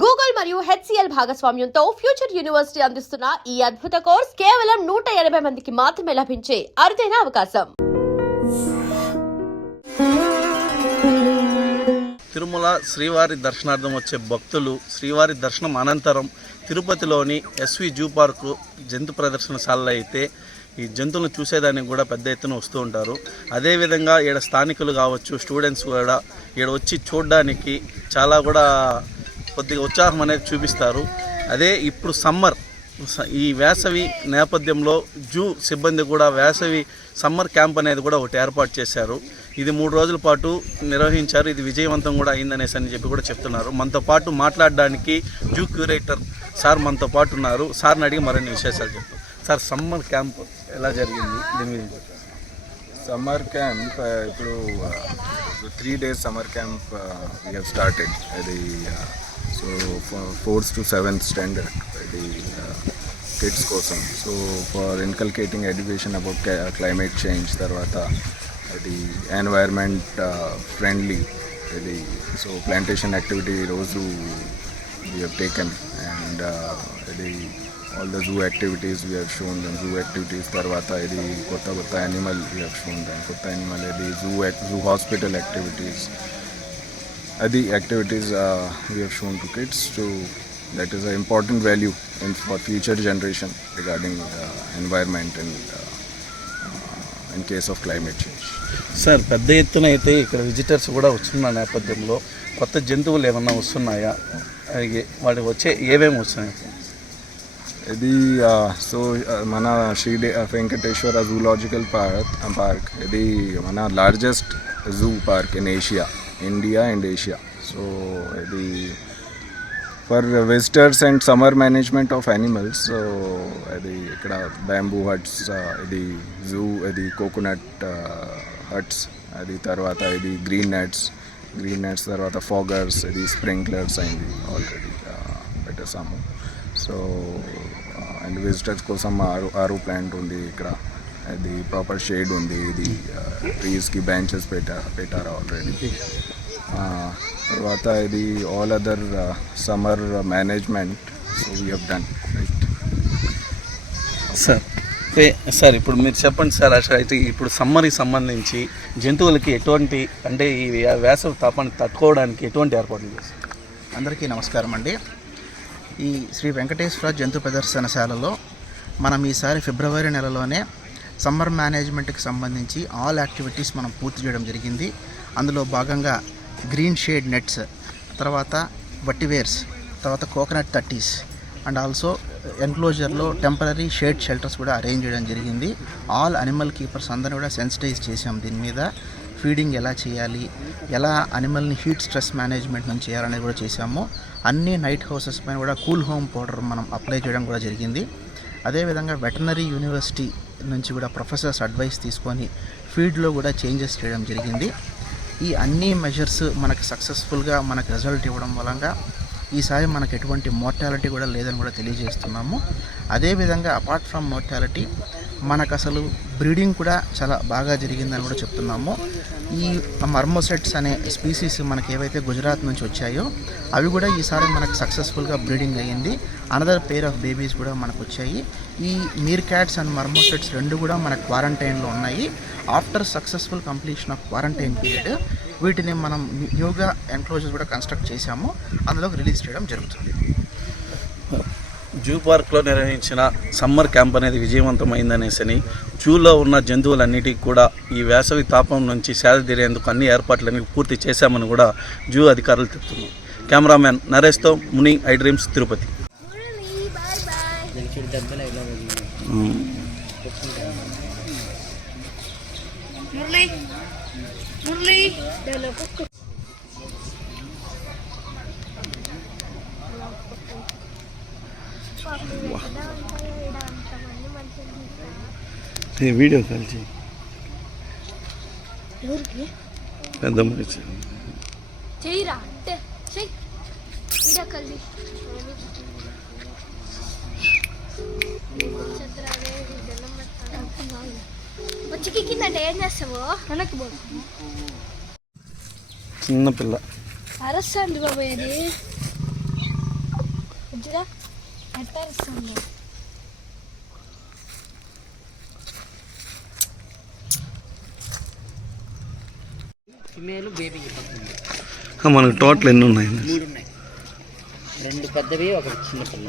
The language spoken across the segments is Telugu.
గూగుల్ మరియు HCL భాగస్వామ్యంతో ఫ్యూచర్ యూనివర్సిటీ అందిస్తున్న ఈ అద్భుత కోర్స్ కేవలం 180 మందికి మాత్రమే లభించే అరుదైన అవకాశం. తిరుమల శ్రీవారి దర్శనార్థం వచ్చే భక్తులు శ్రీవారి దర్శనం అనంతరం తిరుపతిలోని SV జూ పార్కు జంతు ప్రదర్శనశాలలో అయితే ఈ జంతువులను చూసేదానికి కూడా పెద్ద ఎత్తున వస్తూ ఉంటారు. అదేవిధంగా ఈడ స్థానికులు కావచ్చు, స్టూడెంట్స్ కూడా ఈడ వచ్చి చూడడానికి చాలా కూడా కొద్దిగా ఉత్సాహం అనేది చూపిస్తారు. అదే ఇప్పుడు సమ్మర్, ఈ వేసవి నేపథ్యంలో జూ సిబ్బంది కూడా వేసవి సమ్మర్ క్యాంప్ అనేది కూడా ఒకటి ఏర్పాటు చేశారు. ఇది 3 రోజుల పాటు నిర్వహించారు. ఇది విజయవంతం కూడా అయిందనేసి అని చెప్పి కూడా చెప్తున్నారు. మనతో పాటు మాట్లాడడానికి జూ క్యూరేటర్ సార్ మనతో పాటు ఉన్నారు. సార్ని అడిగి మరిన్ని విశేషాలు చెప్తారు. సార్, సమ్మర్ క్యాంప్ ఎలా జరిగింది? దీని మీద సమ్మర్ క్యాంప్ ఇప్పుడు 3 days summer camp we have started. అది so 4th to 7th standard అది కిడ్స్ కోసం. So for inculcating education about climate change, తర్వాత అది ఎన్వైర్మెంట్ ఫ్రెండ్లీ అది సో ప్లాంటేషన్ యాక్టివిటీ ఈరోజు వీ హ్యావ్ టేకెన్. అండ్ అది all the zoo activities we have shown them. Zoo activities tarvata idi kotta animal we have shown them. Kotta animal idi zoo hospital activities, adi activities we have shown to kids. So that is an important value for future generation regarding environment and in case of climate change. Sir, పెద్ద ఎత్తున అయితే ఇక్కడ విజిటర్స్ కూడా వస్తున్న నేపథ్యంలో కొత్త జంతువులు ఏమన్నా వస్తున్నాయా? వాటికి వచ్చే ఏమేమి వస్తున్నాయి? ఇది సో మన శ్రీ వెంకటేశ్వర జూలాజికల్ పార్క్ ఇది మన largest zoo park in India and Asia. So ఇది for visitors and summer management of animals. So అది ఇక్కడ బ్యాంబూ హట్స్, ఇది జూ, ఇది కోకోనట్ హట్స్, అది తర్వాత ఇది గ్రీన్ నెట్స్ తర్వాత ఫాగర్స్, ఇది స్ప్రింక్లర్స్ అయింది ఆల్రెడీ పెట్టేసాము. సో అండ్ విజిటర్స్ కోసం ఆరో ప్లాంట్ ఉంది ఇక్కడ, అది ప్రాపర్ షేడ్ ఉంది, ఇది ట్రీస్కి బెంచెస్ పెట్టారు ఆల్రెడీ. తర్వాత ఇది all other summer management so we have done right. Sir ఇప్పుడు మీరు చెప్పండి సార్, అయితే ఇప్పుడు సమ్మర్కి సంబంధించి జంతువులకి ఎటువంటి, అంటే ఈ వేసవి తాపాన్ని తట్టుకోవడానికి ఎటువంటి ఏర్పాట్లు చేస్తారు? అందరికీ నమస్కారం అండి. ఈ శ్రీ వెంకటేశ్వర జంతు ప్రదర్శనశాలలో మనం ఈసారి ఫిబ్రవరి నెలలోనే సమ్మర్ మేనేజ్మెంట్కి సంబంధించి ఆల్ యాక్టివిటీస్ మనం పూర్తి చేయడం జరిగింది. అందులో భాగంగా గ్రీన్ షేడ్ నెట్స్, తర్వాత వట్టివేర్స్, తర్వాత కోకోనట్ తట్టీస్ అండ్ ఆల్సో ఎన్క్లోజర్లో టెంపరీ షేడ్ షెల్టర్స్ కూడా అరేంజ్ చేయడం జరిగింది. ఆల్ అనిమల్ కీపర్స్ అందరినీ కూడా సెన్సిటైజ్ చేసాం దీని మీద. ఫీడింగ్ ఎలా చేయాలి, ఎలా అనిమల్ని హీట్ స్ట్రెస్ మేనేజ్మెంట్ నుంచి చేయాలనేది కూడా చేసాము. అన్ని నైట్ హౌసెస్ పైన కూడా కూల్ హోమ్ పౌడర్ మనం అప్లై చేయడం కూడా జరిగింది. అదేవిధంగా వెటనరీ యూనివర్సిటీ నుంచి కూడా ప్రొఫెసర్స్ అడ్వైస్ తీసుకొని ఫీడ్లో కూడా చేంజెస్ చేయడం జరిగింది. ఈ అన్ని మెజర్స్ మనకు సక్సెస్ఫుల్గా మనకు రిజల్ట్ ఇవ్వడం వలన ఈసారి మనకు ఎటువంటి మోర్టాలిటీ కూడా లేదని కూడా తెలియజేస్తున్నాము. అదేవిధంగా అపార్ట్ ఫ్రమ్ మోర్టాలిటీ మనకు అసలు బ్రీడింగ్ కూడా చాలా బాగా జరిగిందని కూడా చెప్తున్నాము. ఈ మర్మోసెట్స్ అనే స్పీసీస్ మనకి ఏవైతే గుజరాత్ నుంచి వచ్చాయో అవి కూడా ఈసారి మనకు సక్సెస్ఫుల్గా బ్రీడింగ్ అయ్యింది. అనదర్ పేర్ ఆఫ్ బేబీస్ కూడా మనకు వచ్చాయి. ఈ మీర్ క్యాట్స్ అండ్ మర్మోసెట్స్ 2 కూడా మన క్వారంటైన్లో ఉన్నాయి. After successful completion of quarantine period వీటిని మనం న్యూగా ఎన్క్లోజర్స్ కూడా కన్స్ట్రక్ట్ చేశాము, అందులోకి రిలీజ్ చేయడం జరుగుతుంది. జూ పార్క్లో నిర్వహించిన సమ్మర్ క్యాంప్ అనేది విజయవంతమైందనేసని, జూలో ఉన్న జంతువులన్నిటికీ కూడా ఈ వేసవి తాపం నుంచి సేద తీరేందుకు అన్ని ఏర్పాట్లన్నీ పూర్తి చేశామని కూడా జూ అధికారులు చెప్తున్నారు. Cameraman నరేష్తో Muni, I dreams, Tirupati. Video call చేయి. పెద్ద చేయరా వీడియో కాల్ వచ్చి కింద ఏం చేస్తావు? వెనక్కి పో. చిన్నపిల్ల అరస్సండి బాబాయ్, అది చూడా ఎట్లా ఇస్తుంది ఫిమేల్ బేబీ పడుతుంది. మనకు టోటల్ ఎన్ని ఉన్నాయి? 3 ఉన్నాయి, 2 పెద్దవి, 1 చిన్న పిల్ల.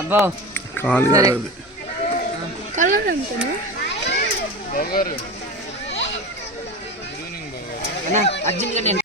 అబ్బా కలర్ ఎంతనా అర్జున్గా నేను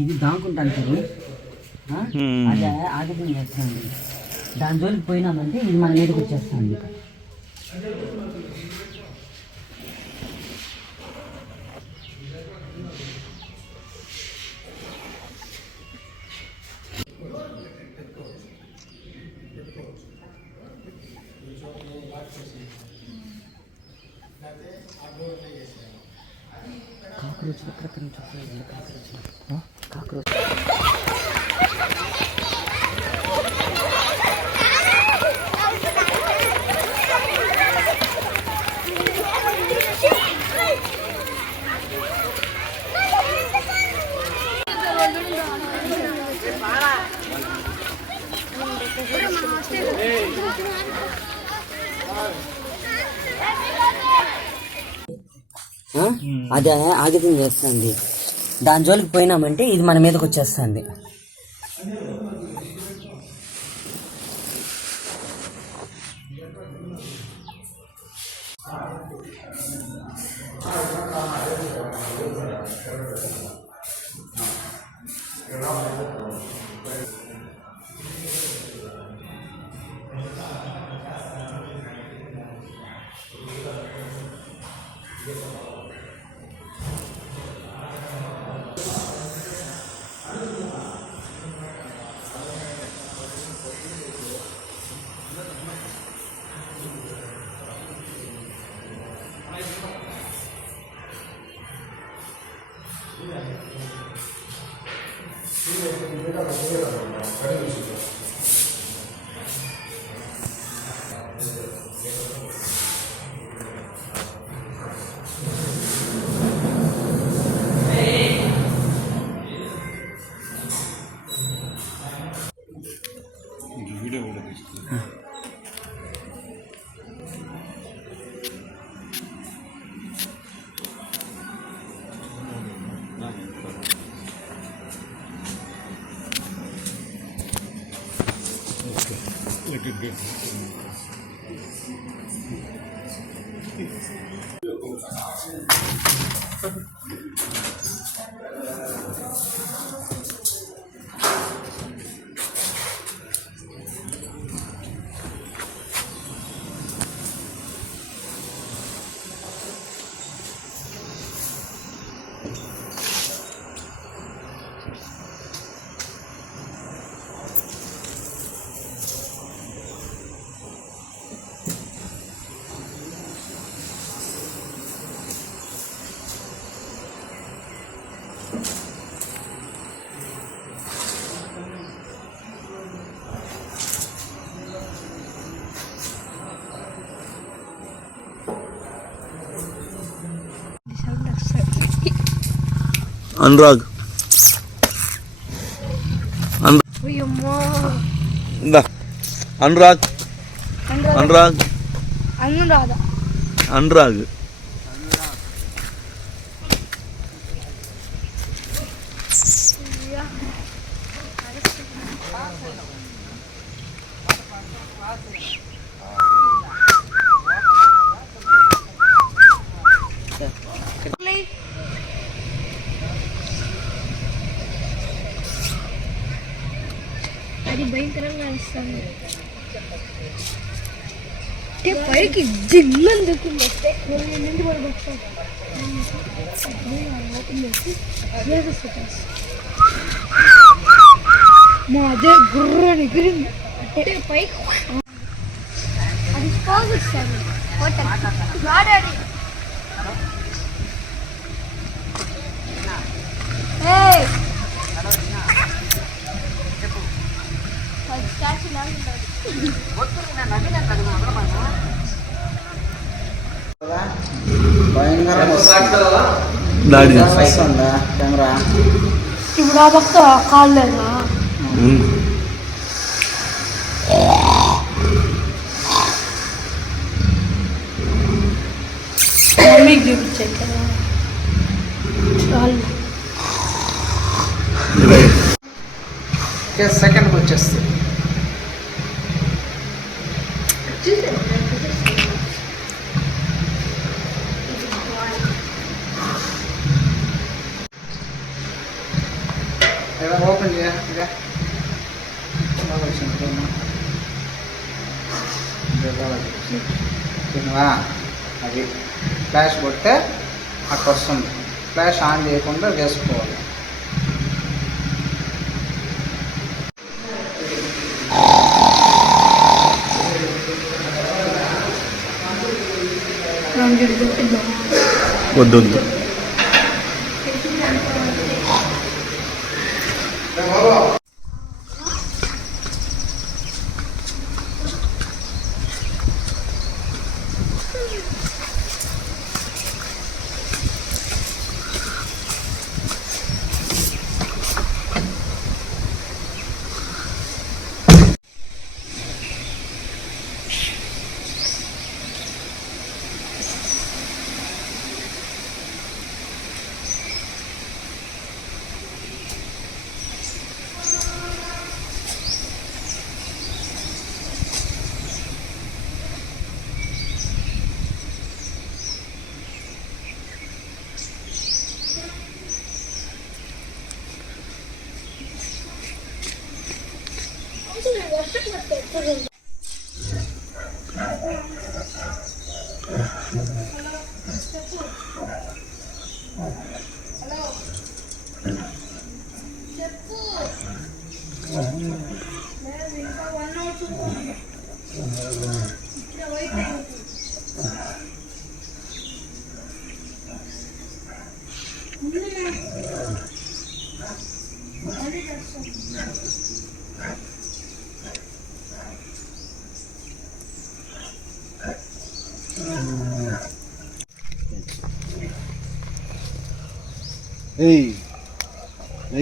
ఇది దాక్కుంటాను సార్, అది ఆగిపోయి చేస్తాను. దాని జోలికి పోయినామంటే ఇది మన మీదకి వచ్చేస్తుంది. కాక్రోచ్ ఎక్కడ కాక్రోచ్ అదే ఆగితం చేస్తుంది. దాని జోలికి పోయినామంటే ఇది మన మీదకి వచ్చేస్తుంది. అనురాగ్ అయ్యమ్మో అనురాగ్ అనురాగ్ అనురాధ అనురాగ్ అది భయంకరంగా ఇస్తుంది అంటే పైకి జిమ్మని దుక్కింది వస్తే నుండి కూడా వస్తాను మా అదే గుర్రని ఎగిరింది అంటే పైకి అది పోగుస్తాను వాడాలి దాడి కెమెరా ఇప్పుడు ఆ పక్క కాలేదా మమ్మీకి చూపించాను కదా సెకండ్కి వచ్చేస్తుంది. ఓపెన్ చేయ అది ఫ్లాష్ కొడితే అక్కడ వస్తుంది. ఫ్లాష్ ఆన్ చేయకుండా వేసుకోవాలి. వద్దు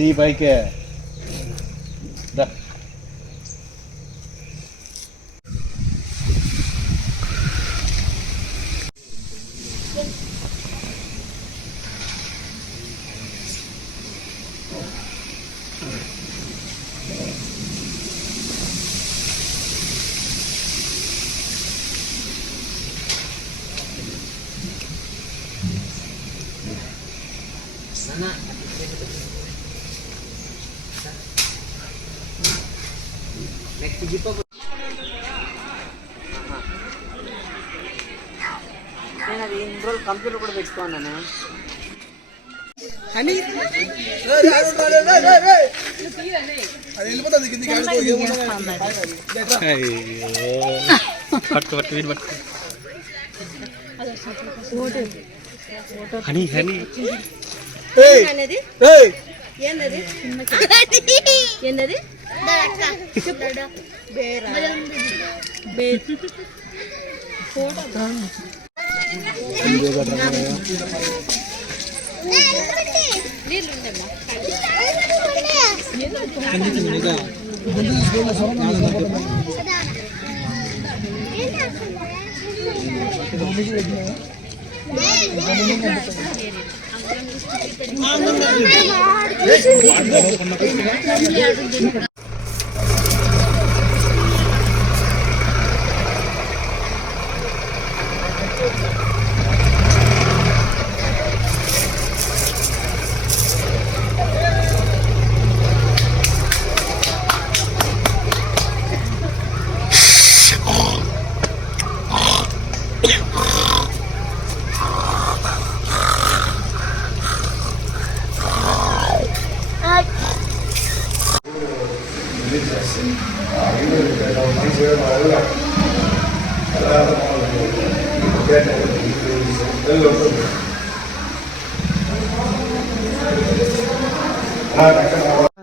ఈ పైకే నెక్స్ట్ జిప్ నేను అది ఇన్ని రోజులు కంప్యూటర్ కూడా పెట్టుకున్నాను.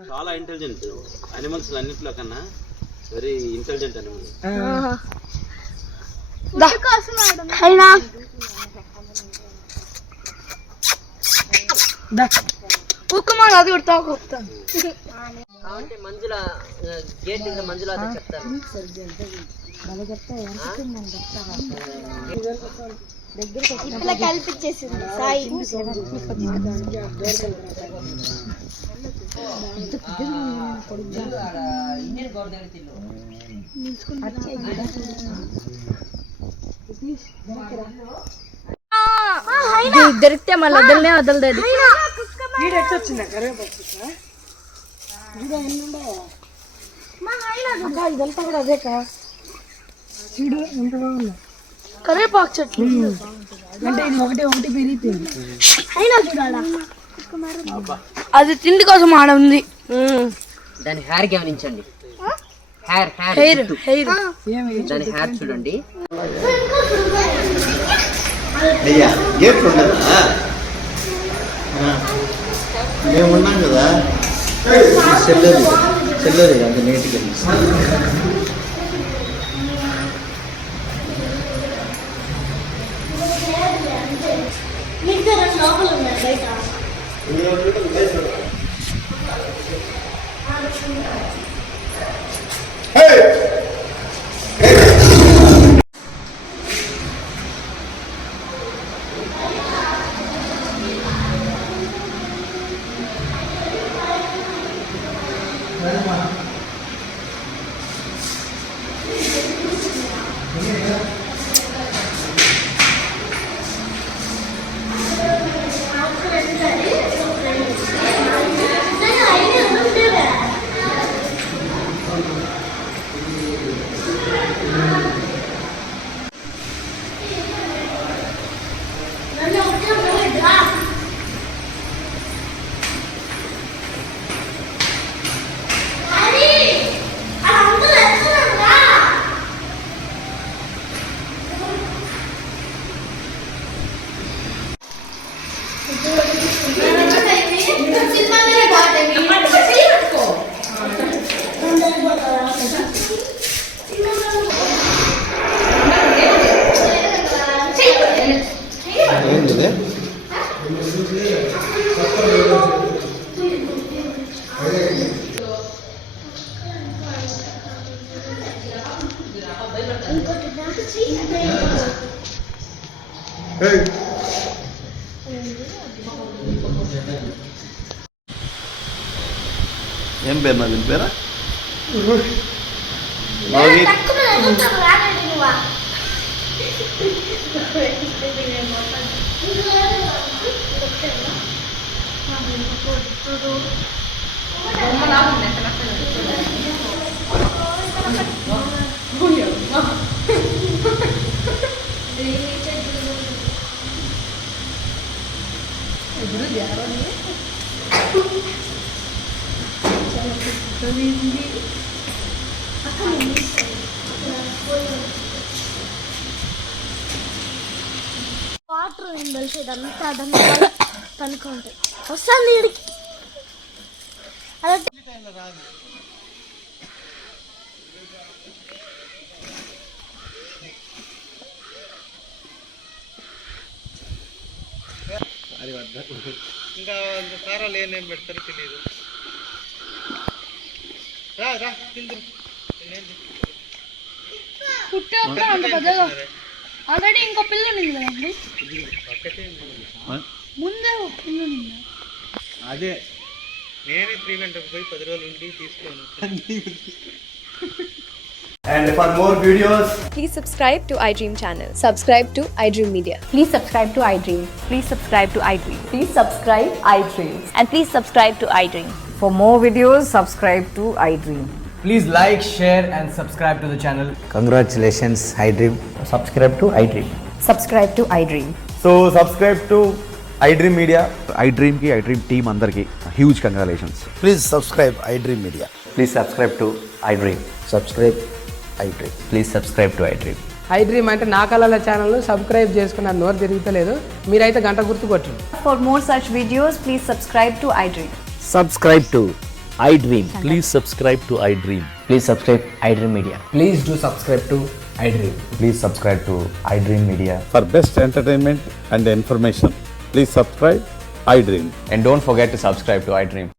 చాలా ఇంటెలిజెంట్ అనిమల్స్ అన్నింటిలో కన్నా వెరీ ఇంటెలిజెంట్ అనిమల్. కాబట్టి మంజుల గేట్ దగ్గర మంజుల చెప్తాను. ఇట్లా కల్పించేసింది సాయి. దొరికితే మళ్ళీ వదలనే వదలలేదు. ఇదంతా కూడా అదే కా కరేపాకు చెట్లు అంటే ఇది ఒకటి పెరిగిపోయింది. అయినా చూడాలా అది తిండి కోసం ఆడ ఉంది. దాని హెయిర్ గమనించండి. హెయిర్ దాని హెయిర్ చూడండి. అయ్యా గేట్ ఉండదా? మేము ఉన్నాం కదా, చెల్లది అంత నీట్గా ఏం పేరు నా దీని పేరా? వాటర్ ఏం తెలిసి ఇదంతా పనుకుంటాయి వస్తుంది ఇడికి అలా ఇంకా కారాలు ఏమేం పెడతారో తెలియదు. రా రా తిందు. పుట్టే అంత పెద్దగా ఆల్రెడీ ఇంకో పిల్ల ఉంది కదండి ముందే ఒక పిల్ల ఉంది. అదే నేనే ప్రీవెంట్కి పోయి 10 రోజులు ఉండి తీసుకోను. And for more videos, Please subscribe to iDream channel. Subscribe to iDream Media. Please subscribe to iDream. Please subscribe to iDream. Please subscribe iDream. And please subscribe to iDream. For more videos, subscribe to iDream. Please like, share and subscribe to the channel. congratulations, iDream. Subscribe to iDream. Subscribe to iDream. So subscribe to iDream Media. iDream ki iDream team అందరికి huge congratulations. Please subscribe iDream Media. Please subscribe to iDream. Subscribe iDream. Please subscribe to iDream. iDream అంటే నా కళల ఛానల్ సబ్స్క్రైబ్ చేసుకున్న నోరు తిరుగుతలేదు, మీరైతే గంట గుర్తు కొట్టండి. For more such videos, please subscribe to iDream. Subscribe to iDream. Please subscribe to iDream. Please subscribe iDream Media. Please do subscribe to iDream. Please subscribe to iDream Media. For best entertainment and information, please subscribe iDream. And don't forget to subscribe to iDream.